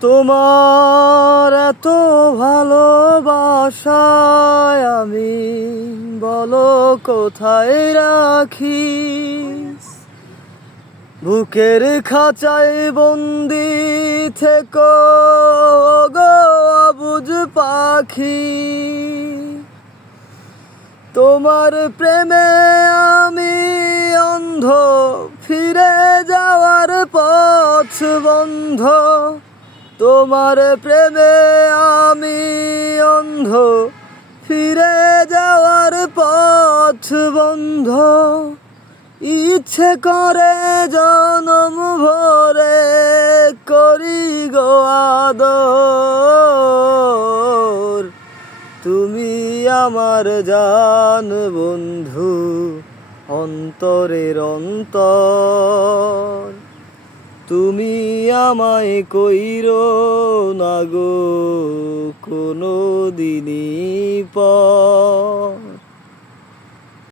তোমার এত ভালোবাসায় আমি বলো কোথায় রাখি। বুকের খাঁচায় বন্দি থেকো গো অবুঝ পাখি। তোমার প্রেমে আমি অন্ধ, ফিরে যাওয়ার পথ বন্ধ। তোমার প্রেমে আমি অন্ধ, ফিরে যাওয়ার পথ বন্ধ। ইচ্ছে করে জনম ভরে করি গো আদর। তুমি আমার জান বন্ধু, অন্তরের অন্তর। তুমি আমায় কইরো না গো কোনো দিনই পর।